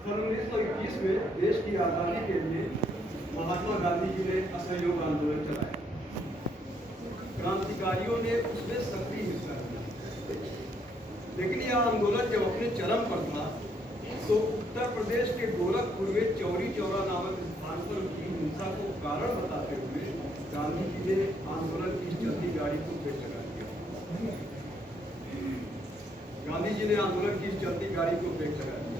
सन 1921 में देश की आज़ादी के लिए महात्मा गांधी जी ने असहयोग आंदोलन चलाया। क्रांतिकारियों ने उसमें सक्रिय हिस्सा लिया, लेकिन यह आंदोलन जब अपने चरम पर था तो उत्तर प्रदेश के गोरखपुर में चौरी चौरा नामक स्थान पर हुई हिंसा को कारण बताते हुए गांधी जी ने आंदोलन की चलती गाड़ी को ब्रेक लगा दिया। गांधी जी ने आंदोलन की चलती गाड़ी को ब्रेक लगा दिया।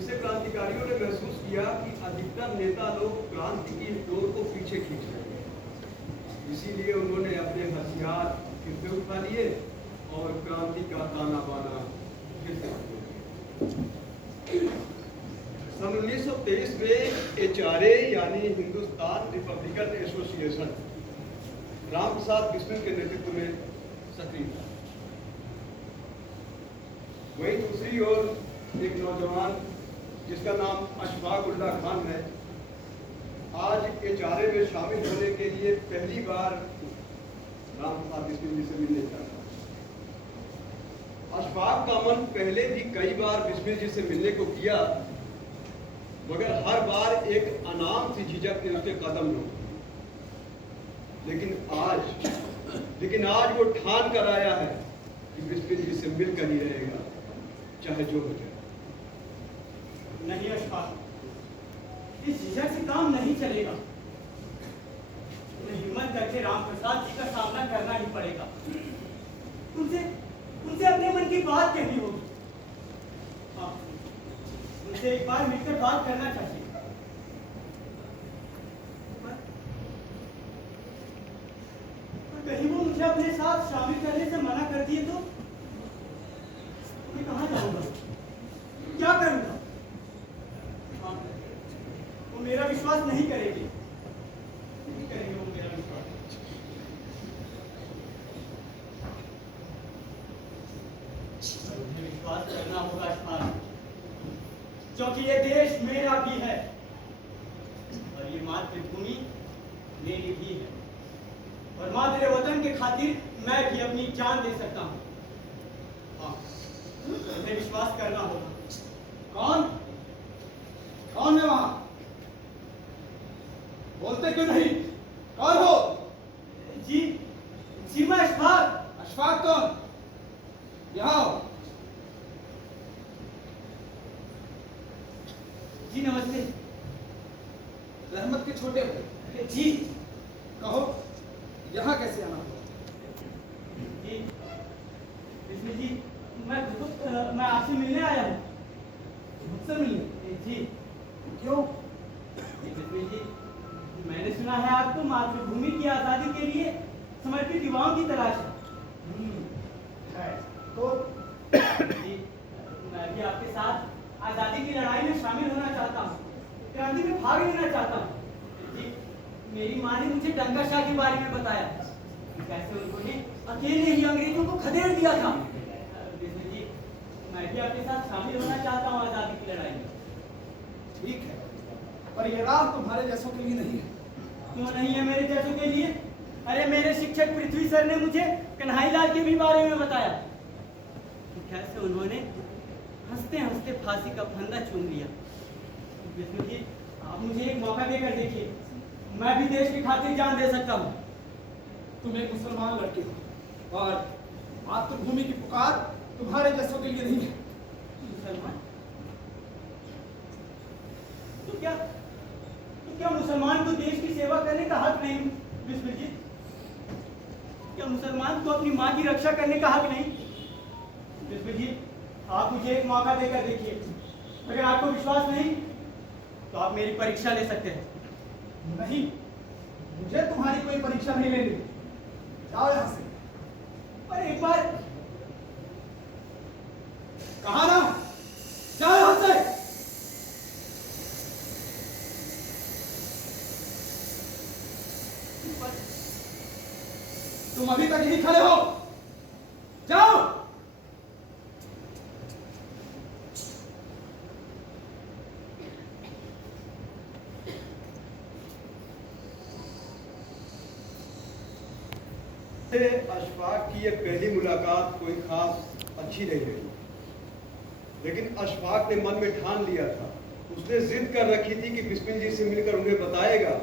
इससे क्रांतिकारियों ने महसूस किया कि अधिकतर नेता लोग क्रांति की डोर को पीछे खींच रहे हैं। इसीलिए उन्होंने अपने हथियार फिर से उठा लिए और क्रांति का ताना बाना फिर से शुरू किया। सन 1923 में HRA यानी हिंदुस्तान रिपब्लिकन एसोसिएशन राम प्रसाद बिस्मिल के नेतृत्व में सक्रिय था। वहीं दूसरी ओर एक नौजवान जिसका नाम अशफाक उल्ला खान है, आज HRA में शामिल होने के लिए पहली बार राम प्रसाद बिस्मिल जी से मिलने चाहता है। अशफाक का मन पहले भी कई बार बिस्मिल जी से मिलने को किया, मगर हर बार एक अनाम सी झिझक ने उसके कदम रोके। लेकिन आज वो ठान कर आया है कि बिस्मिल जी से मिलकर ही रहेगा, चाहे जो हो जाए। नहीं अशफाक, इस झिझक से काम नहीं चलेगा। हिम्मत करके राम प्रसाद जी का सामना करना ही पड़ेगा। तुमसे अपने मन की बात कहनी होगी। हाँ, उनसे एक बार मिलकर बात करना चाहिए। कहीं वो मुझे अपने साथ शामिल करने से मना कर दिए तो मैं कहाँ जाऊंगा, क्या करूंगा? हाँ, वो मेरा विश्वास नहीं करेगी। नहीं करेंगे वो मेरा विश्वास। मुझे विश्वास करना होगा अशफाक, क्योंकि ये देश मेरा भी है और ये मातृभूमि मेरी भी है, और मातृ वतन के खातिर मैं भी अपनी जान दे सकता हूँ। हाँ, मुझे विश्वास करना होगा। कौन है वहां? बोलते क्यों नहीं? कौन हो? जी मैं अशफाक। अशफाक कौन? यहाँ आओ। जी नमस्ते। रहमत के छोटे हो? जी। कहो, यहाँ कैसे आना हुआ? जी बिस्मिल जी, मैं आपसे मिलने आया हूँ। मुझसे मिलने? जी। क्यों? बिस्मिल जी, मैंने सुना है आपको मातृभूमि की आज़ादी के लिए समर्पित युवाओं की तलाश है। तो जी, मैं भी आपके साथ आज़ादी की लड़ाई में शामिल होना चाहता हूँ, क्रांति में भाग लेना चाहता हूँ। जी, मेरी माँ ने मुझे डंका शाह के बारे में बताया, कैसे उन्होंने अकेले ही अंग्रेजों को खदेड़ दिया था। जी, मैं भी आपके साथ शामिल होना चाहता हूँ आज़ादी की लड़ाई में। ठीक है, पर यह राह तुम्हारे जैसों के लिए नहीं है। क्यों नहीं है मेरे जैसों के लिए? अरे मेरे शिक्षक पृथ्वी सर ने मुझे कन्हैयालाल के भी बारे में बताया कि कैसे उन्होंने हंसते हंसते फांसी का फंदा चूम लिया। विष्णु जी, आप मुझे एक मौका देकर देखिए, मैं भी देश की खातिर जान दे सकता हूँ। तुम एक मुसलमान लड़के हो और मातृभूमि की पुकार तुम्हारे जैसों के लिए नहीं है। मुसलमान? तो क्या मुसलमान को देश की सेवा करने का हक नहीं? विष्णु जी, क्या मुसलमान को अपनी माँ की रक्षा करने का हक नहीं? विष्णु जी, आप मुझे एक मौका देकर देखिए, अगर आपको विश्वास नहीं तो आप मेरी परीक्षा ले सकते हैं। नहीं, मुझे तुम्हारी कोई परीक्षा नहीं लेनी। जाओ यहाँ से। पर एक बार कहा ना, जाओ यहाँ से। तुम अभी तक यहीं खड़े हो, जाओ। अशफाक की ये पहली मुलाकात कोई खास अच्छी नहीं रही। लेकिन अशफाक ने मन में ठान लिया था, उसने जिद कर रखी थी कि बिस्मिल जी से मिलकर उन्हें बताएगा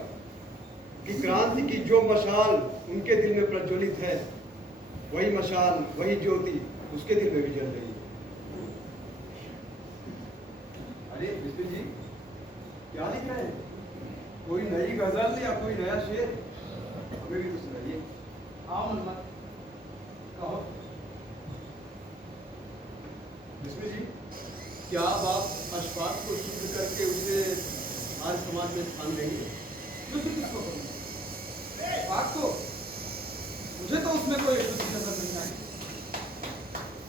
कि क्रांति की जो मशाल उनके दिल में प्रज्वलित है, वही मशाल, वही ज्योति उसके दिल में भी जल रही है। अरे बिस्मिल जी, क्या लिख रहे हैं? कोई नई गजल या कोई नया शेर? हमें भी तो सुनाइए। आओ मनमत, कहो। बिस्मिल जी, क्या आप अशफाक को शुद्ध करके उसे आज समाज में स्थान देंगे? शुद्ध किसको करूं? बात को मुझे तो उसमें कोई शुद्धि नजर नहीं आई।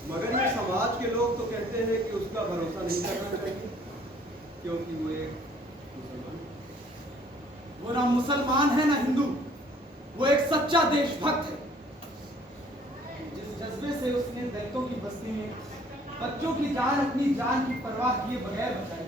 मगर ये समाज के लोग तो कहते हैं कि उसका भरोसा नहीं करना चाहिए, क्योंकि वो एक मुसलमान है। वो ना मुसलमान है ना हिंदू, वो एक सच्चा देशभक्त है। जिस जज्बे से उसने दलितों की बस्ती में बच्चों की जान अपनी जान की परवाह किए बगैर बचाई,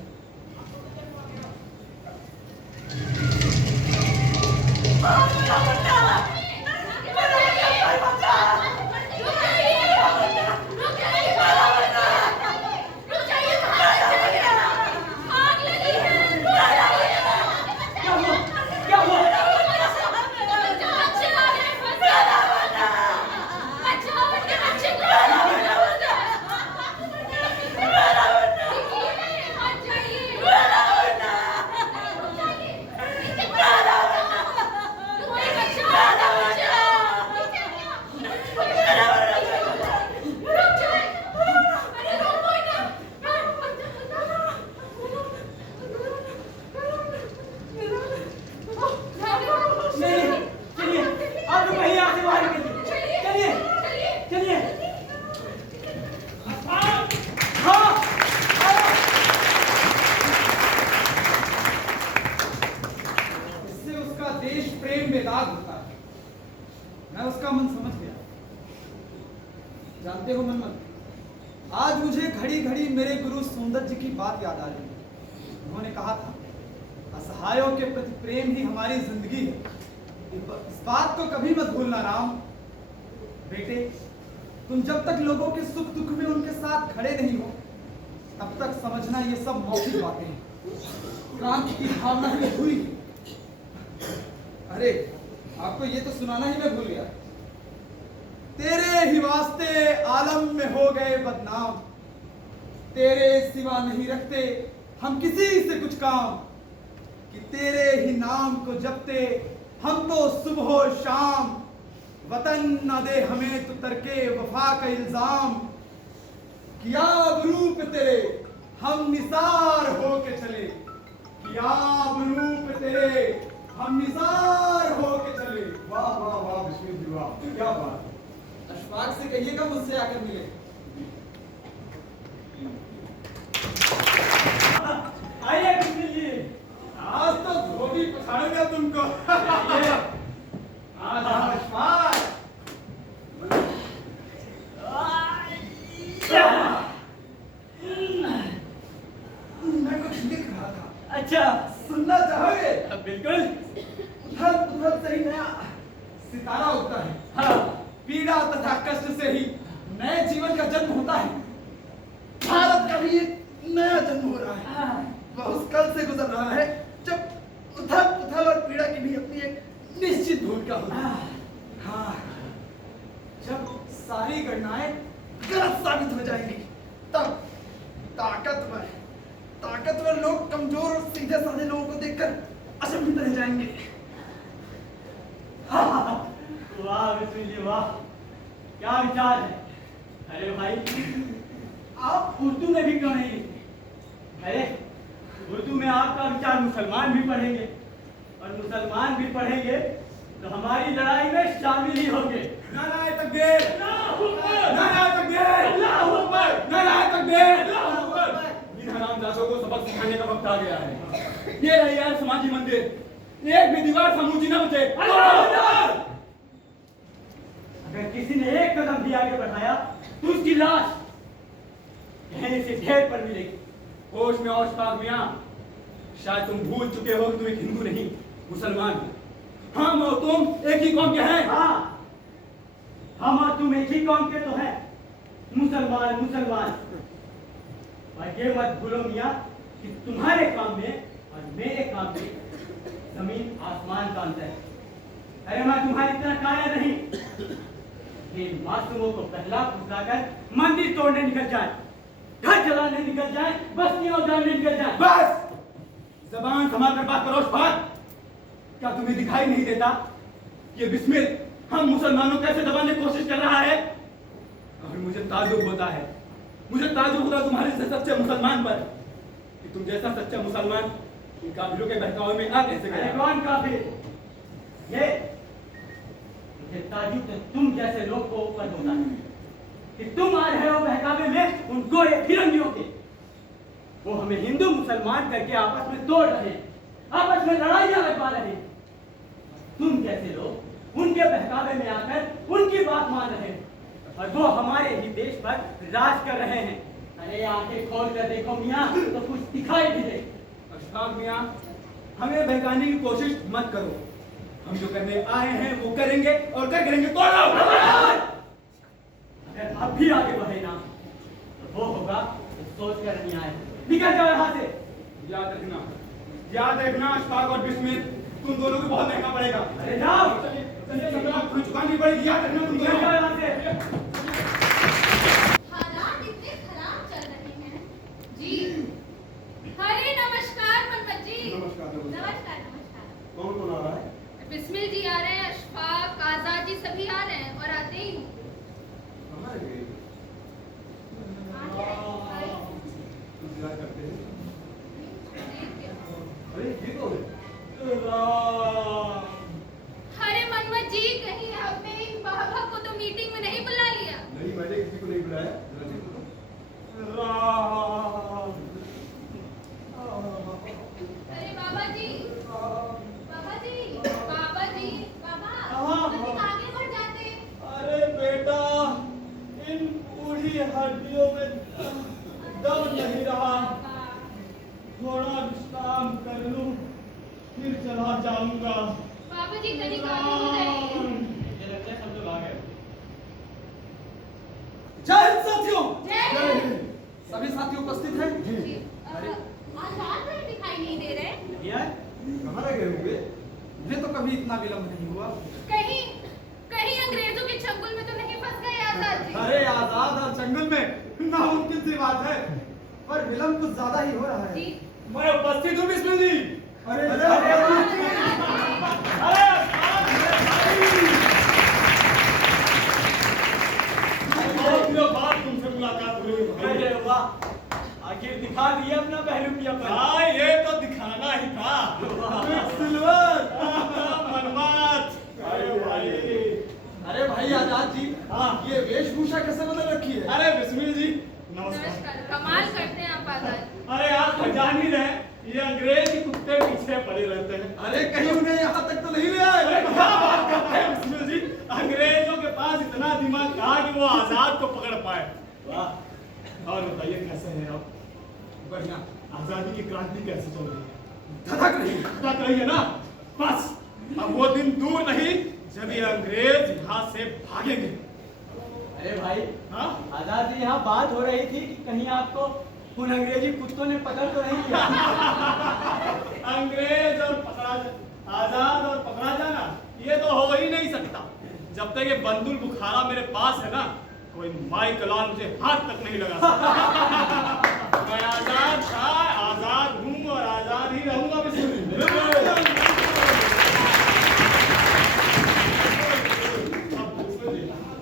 जानते हो मनमत, आज मुझे घड़ी घड़ी मेरे गुरु सुंदर जी की बात याद आ रही है। उन्होंने कहा था, असहायों के प्रति प्रेम ही हमारी जिंदगी है। इस बात को कभी मत भूलना राम। बेटे, तुम जब तक लोगों के सुख दुख में उनके साथ खड़े नहीं हो, तब तक समझना ये सब मौखिक बातें हैं। क्रांति की भावना ही अधूरी है। अरे, आपको ये तो सुनाना ही मैं भूल गया। तेरे ही वास्ते आलम में हो गए बदनाम, तेरे सिवा नहीं रखते हम किसी से कुछ काम, कि तेरे ही नाम को जपते हम तो सुबह शाम, वतन न दे हमें तो तरके वफा का इल्जाम, किया रूप तेरे हम निसार हो के चले, किया रूप तेरे हम निसार हो के चले। वाह वाह वाह बिस्मिल जी, वाह क्या बात। अशफाक से कहिएगा मुझसे आकर मिले। आइए बिस्मिल जी, आज तो धोबी पछाड़ूंगा तुमको। आज अशफाक मैं कुछ लिख रहा था। अच्छा, सुनना चाहोगे? बिल्कुल। उथल पुथल से ही नया सितारा उगता है। हाँ, पीड़ा तथा कष्ट से ही नए जीवन का जन्म होता है। भारत का भी एक नया जन्म हो रहा है। वह उस कल से गुजर रहा है जब उथल पुथल और पीड़ा की भी अपनी एक निश्चित भूमिका होती है। हाँ, जब सारी गणनाएं गलत साबित हो जाएंगी, तब ताकतवर लोग कमजोर और सीधे साधे लोगों को देखकर अचंभित रह जाएंगे। वाह बिस्मिल जी, वाह क्या विचार है। अरे भाई, आप उर्दू में भी क्यों नहीं लिखते? अरे उर्दू में आपका विचार मुसलमान भी पढ़ेंगे, और मुसलमान भी पढ़ेंगे तो हमारी लड़ाई में शामिल ही होंगे। नाराए तकबीर, नाराए तकबीर, नाराए तकबीर। इन हरामजादों को सबक सिखाने का वक्त आ गया है। ये रही यार समाजी मंदिर, एक भी दीवार समूची न बचे। अगर किसी ने एक कदम भी आगे बढ़ाया तो उसकी लाश कहने से ढेर पर मिलेगी। होश में होश पाक मियां, शायद तुम भूल चुके हो कि तुम एक हिंदू नहीं मुसलमान हो। हम और तुम एक ही कौम के हैं। हाँ, हम और तुम एक ही कौम के तो हैं, मुसलमान मुसलमान। और ये मत भूलो मियाँ कि तुम्हारे काम में और मेरे काम में जमीन आसमान का अंतर है। अरे मैं तुम्हारी इतना काया नहीं कि मासूमों को पहला फुसलाकर मंदिर तोड़ने निकल जाए, घर जलाने निकल जाए, बस्तियां उजाड़ने निकल जाए। बस जबान संभाल कर बात करो अशफाक। क्या तुम्हें दिखाई नहीं देता कि ये बिस्मिल हम मुसलमानों को कैसे दबाने की कोशिश कर रहा है? और मुझे ताज्जुब होता है, मुझे ताज्जुब होता है तुम्हारे जैसे सच्चे मुसलमान पर कि तुम जैसा सच्चा मुसलमान इन काफिरों के बहकावे में आ कैसे अरे गया? कौन काफिर? ये मुझे ताज्जुब तो तुम जैसे लोग को ऊपर होता है कि तुम आ रहे हो बहकावे में उन गोरे फिरंगियों के। वो हमें हिंदू मुसलमान करके आपस में तोड़ रहे हैं, आपस में लड़ाइयां लगवा रहे हैं। तुम जैसे लोग उनके बहकावे में आकर उनकी बात मान रहे हैं और वो हमारे ही देश पर राज कर रहे हैं। अरे आंखें खोल कर देखो मियाँ तो कुछ दिखाई भी दे। अशफाक मियां, हमें बहकाने की कोशिश मत करो। हम जो करने आए हैं वो करेंगे और कर करेंगे। तोड़ो! अगर आप भी आगे बढ़े ना तो वो होगा तो सोच कर नहीं आए। निकल जाओ यहाँ से। याद रखना अशफाक और बिस्मिल, तुम दोनों को बहुत महंगा पड़ेगा। अरे जाओ। चलिए तुम्हें चुकानी पड़ेगी। याद रखना तुम निकल जाओ यहाँ से। हालात इतने खराब चल रहे हैं जी। अरे नमस्कार मनमत जी। नमस्कार, नमस्कार। नमस्कार नमस्कार। कौन कौन आ रहा है? बिस्मिल जी आ रहे हैं, अशफाक, आजाद जी सभी आ रहे हैं और आते ही कहाँ है ये? इंतजार करते हैं। अरे ये कौन है? अरे मनमत जी, कहीं आपने इन बाबा को तो मीटिंग में नहीं बुला लिया? नहीं, मैंने किसी को नहीं बुलाया। जरा देखो तो। अरे बाबा जी, बाबा जी, बाबा जी, बाबा हाँ, कहीं हाँ। आगे बढ़ जाते। अरे बेटा, इन बूढ़ी हड्डियों में दम नहीं रहा। थोड़ा विश्राम कर लूं, फिर चला जाऊंगा। बाबा जी कहीं आगे हो जाइए। मुझे लगता है सब लोग आ गए। जय हिंद साथियों। जय हिंद। सभी साथी उपस्थित हैं? जी, आजाद भाई दिखाई नहीं दे रहे। यार, कहाँ रह गए होंगे? मुझे तो कभी इतना विलंब नहीं हुआ। कहीं कहीं अंग्रेजों के चंगुल में तो नहीं फंस गए आजाद जी? अरे आजाद और जंगल में नामुमकिन सी बात है, पर विलंब कुछ ज्यादा ही हो रहा है। जी। मैं उपस्थित हूँ बिस्मिल जी। अरे बहुत दिनों बाद तुमसे मुलाकात हुई भाई। अरे वाह, आखिर दिखा दिया अपना पहलू। हाँ, ये तो दिखाना ही था। सिल्वर। मनमात। अरे भाई। अरे भाई आजाद जी, हाँ। ये वेशभूषा कैसे बदल रखी है? अरे बिस्मिल जी, नमस्कार। नमस्कार। कमाल करते हैं आप आजाद। अरे आप तो जान ही रहे, ये अंग्रेज कुत्ते पीछे पड़े रहते हैं। अरे कहीं उन्हें यहाँ तक तो नहीं ले आए? अरे क्या बात करते हैं बिस्मिल जी, अंग्रेजों के पास इतना दिमाग कहाँ कि वो आजाद को पकड़ पाए। वाह। और बताइए कैसे हैं आप? बढ़िया। आजादी की क्रांति कैसे चल रही है? धधक रही। तक रही है ना? बस अब वो दिन दूर नहीं जब ये अंग्रेज यहाँ से भागेंगे। अरे भाई, हाँ? आजाद जी, यहाँ बात हो रही थी कि कहीं आपको उन अंग्रेजी कुत्तों ने पकड़ तो नहीं किया? अंग्रेज और पकड़ा आजाद और पकड़ा जाना ये तो हो ही नहीं सकता। जब तक ये बंदूल बुखारा मेरे पास है ना, कोई माई कलाल मुझे हाथ तक नहीं लगा सकता। मैं आजाद था, आजाद हूँ और आजाद ही रहूंगा।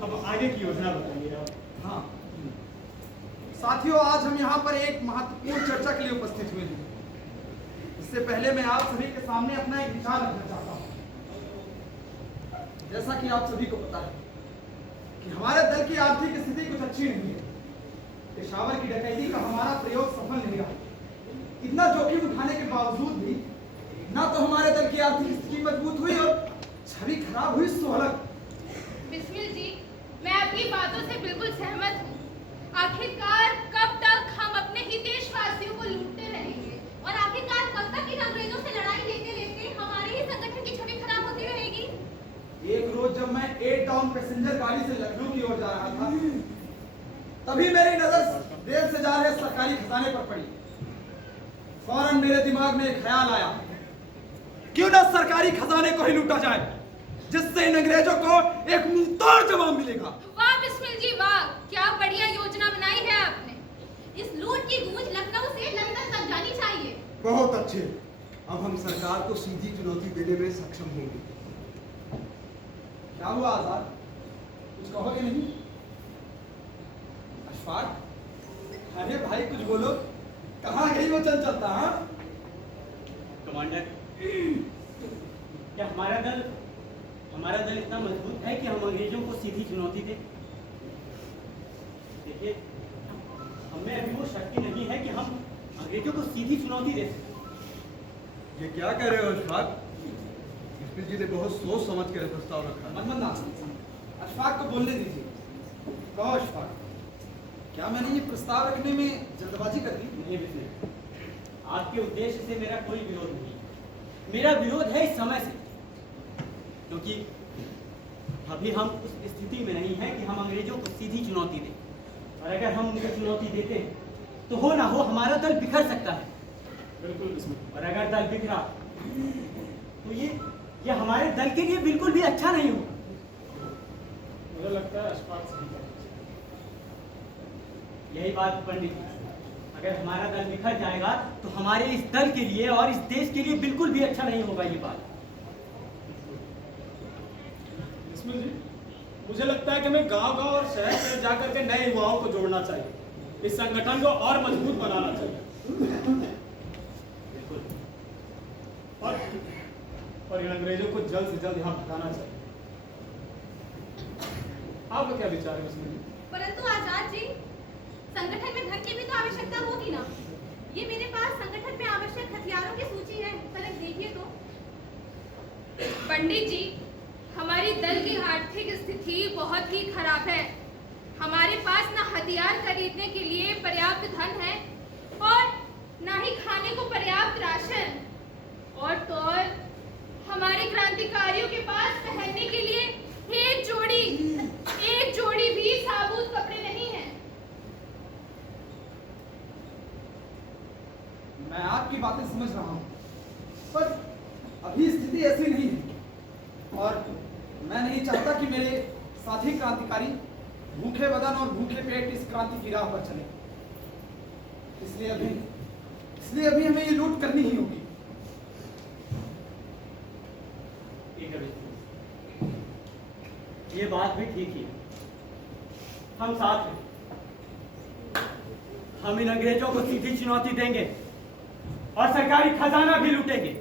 अब आगे की योजना बताइए आप। हाँ साथियों, आज हम यहाँ पर एक महत्वपूर्ण चर्चा के लिए उपस्थित हुए हैं। इससे पहले मैं आप सभी के सामने अपना एक विचार रखना चाहता हूँ। जैसा कि आप सभी को पता है कि हमारे दल की आर्थिक स्थिति कुछ अच्छी नहीं है। पेशावर की डकैती का हमारा प्रयोग सफल नहीं रहा। इतना जोखिम उठाने के बावजूद भी ना तो हमारे दल की आर्थिक स्थिति मजबूत हुई और छवि खराब हुई सोहलक। बिस्मिल जी, मैं आपकी बातों से बिल्कुल सहमत हूँ। आखिरकार कब तक हम अपने ही देशवासियों को लूटते रहेंगे और आखिरकार कब तक इन अंग्रेजों से लड़ाई लेते लेते हमारे ही संगठन की छवि खराब होती रहेगी। एक रोज जब मैं 8 टाउन पैसेंजर गाड़ी से लखनऊ की ओर जा रहा था, तभी मेरी नजर देश से जा रहे सरकारी खजाने पर पड़ी। फौरन मेरे दिमाग में एक ख्याल आया, क्यों ना सरकारी खजाने को ही लूटा जाए, जिससे इन अंग्रेजों को एक मुंहतोड़ जवाब मिलेगा। वाह बिस्मिल जी वाह, क्या बढ़िया योजना बनाई है आपने। इस लूट की गूंज लखनऊ से लंदन तक जानी चाहिए। बहुत अच्छे, अब हम सरकार को सीधी चुनौती देने में सक्षम होंगे। क्या हुआ आजाद, कुछ कहोगे नहीं? अशफाक, अरे भाई कुछ बोलो, कहाँ गई वो चल चलता? हाँ कमांडर, क्या हमारा दल इतना मजबूत है कि हम अंग्रेजों को सीधी चुनौती दें? देखिए, हमें अभी वो शक्ति नहीं है कि हम अंग्रेजों को सीधी चुनौती दे सकें। ये क्या कह रहे हो अशफाक? बिस्मिल जी ने बहुत सोच समझ कर प्रस्ताव रखा। मनमन्ना, अशफाक को बोलने दीजिए। कहो अशफाक, क्या मैंने ये प्रस्ताव रखने में जल्दबाजी कर दी? नहीं बिस्मिल, आपके उद्देश्य से मेरा कोई विरोध नहीं। मेरा विरोध है इस समय से, क्योंकि अभी हम उस स्थिति में नहीं है कि हम अंग्रेजों को सीधी चुनौती दें। और अगर हम उनको चुनौती देते हैं तो हो ना हो हमारा दल बिखर सकता है। बिल्कुल बिस्मिल। और agar दल बिखरा तो ये हमारे दल के लिए बिल्कुल भी अच्छा नहीं होगा। मुझे लगता है अशफाक सही कह रहे हैं। यही बात पंडित जी, अगर हमारा दल बिखर जाएगा तो हमारे इस दल के लिए और इस देश के लिए बिल्कुल भी अच्छा नहीं होगा ये बात। बिस्मिल जी, मुझे लगता है कि हमें गांव-गांव और शहर जाकर के नए युवाओं को जोड़ना चाहिए, इस संगठन को और मजबूत बनाना चाहिए। बिल्कुल। और इन अंग्रेजों को जल्द से जल्द यहाँ भगाना चाहिए। आपका क्या विचार है बिस्मिल जी? परंतु आजाद जी, संगठन में धन की भी तो आवश्यकता होगी ना। ये मेरे पास संगठन में आवश्यक हथियारों की सूची है, पलक देखिए तो। पंडित जी, हमारी दल की आर्थिक स्थिति बहुत ही खराब है। हमारे पास ना हथियार खरीदने के लिए पर्याप्त धन है और ना ही खाने को पर्याप्त राशन, और तो और हमारे क्रांतिकारियों के पास पहनने के लिए एक जोड़ी भी साबुत कपड़े नहीं है। मैं आपकी बातें समझ रहा हूँ, पर अभी स्थिति ऐसी नहीं है और मैं नहीं चाहता कि मेरे साथी क्रांतिकारी भूखे बदन और भूखे पेट इस क्रांति की राह पर चले। इसलिए अभी हमें ये लूट करनी ही होगी। ये बात भी ठीक ही है, हम साथ हैं। हम इन अंग्रेजों को सीधी चुनौती देंगे और सरकारी खजाना भी लूटेंगे,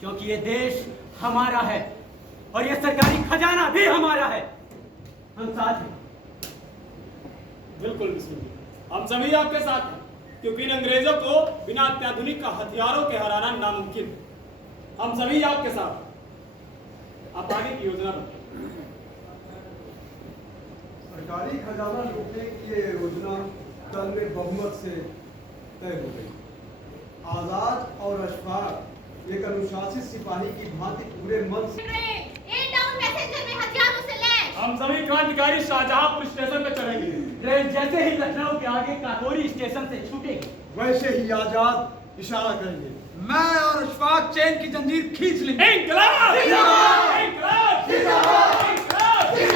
क्योंकि ये देश हमारा है और ये सरकारी खजाना भी हमारा है। हम साथ हैं। बिल्कुल बिस्मिल जी, हम सभी आपके साथ हैं, क्योंकि इन अंग्रेजों को बिना अत्याधुनिक हथियारों के हराना नामुमकिन है। हम सभी आपके साथ हैं। आप आगे की योजना बताइए। सरकारी खजाना लूटने की ये योजना दल में बहुमत से तय हो गई। आजाद और अशफाक एक अनुशासित सिपाही की भांति पूरे मन से ए टाउन मैसेंजर में हथियारों से लैस। हम सभी क्रांतिकारी शाहजहांपुर स्टेशन पे चढ़ेंगे। ट्रेन जैसे ही लखनऊ के आगे काकोरी स्टेशन से छूटेगी, वैसे ही आजाद इशारा करेंगे। मैं और अशफाक चैन की जंजीर खींच लेंगे। इंकलाब! इंकलाब! इंकलाब! इंकलाब! इंकलाब!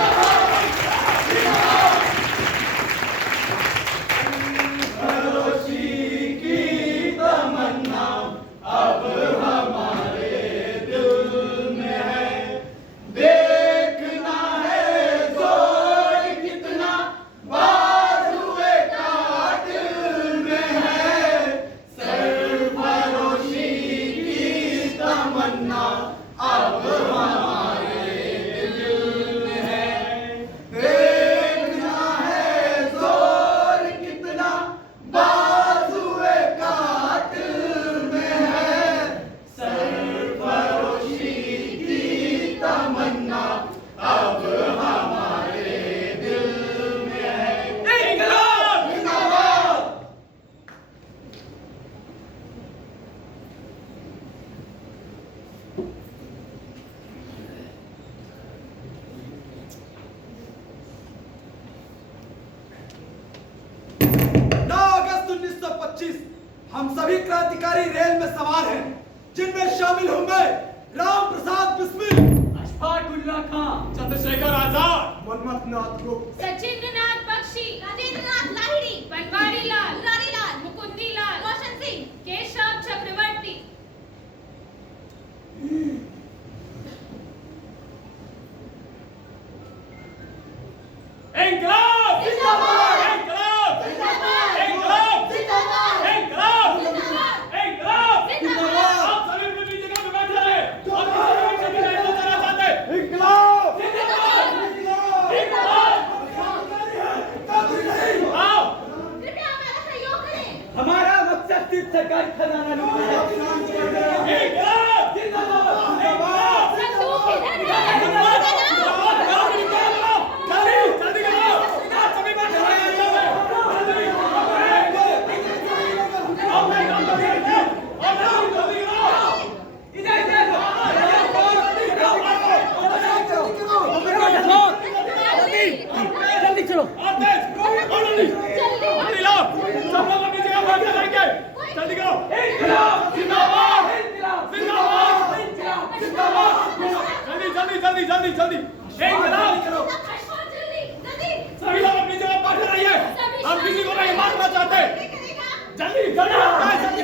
हम सभी क्रांतिकारी रेल में सवार हैं, जिनमें शामिल होंगे राम प्रसाद बिस्मिल, अशफाकुल्ला खान, चंद्रशेखर आजाद, मनमथनाथ गुप्त, सचिंद्रनाथ बख्शी, राजेंद्रनाथ लाहिड़ी, बनवारी लाल, मुरारी लाल, मुकुंदी लाल, रोशन सिंह, केशव चक्रवर्ती। इंकलाब जिंदाबाद! इंकलाब जिंदाबाद! इंकलाब जिंदाबाद! इंकलाब जिंदाबाद! इंकलाब जिंदाबाद! आप सभी अपनी अपनी जगह पे बैठे रहे और किसी भी नहीं जाना चाहते इंकलाब आओ कृपया हमारा सहयोग करें। हमारा मकसद सिर्फ सरकारी खजाना लूटना है। इंकलाब जिंदाबाद बंदूक इधर है। जल्दी करो आप सभी बैठे रहे जल्दी जल्दी चलो। जल्दी करो इंकलाब जिंदाबाद जिंदाबाद जल्दी जल्दी जल्दी जल्दी इंकलाब जल्दी जल्दी सभी लोग अपनी जगह बैठे रहिए हम किसी को नहीं मारना चाहते जल्दी जल्दी